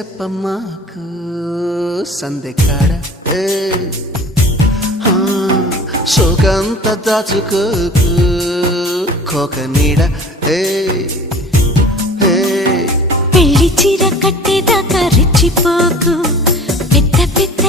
చెప్పమ్మాకు సందెకాడ సోకంత దాచుకోకు కోక నీడ పెళ్లి చీర కట్టేదాకా రెచ్చిపోకు పెద్ద పెద్ద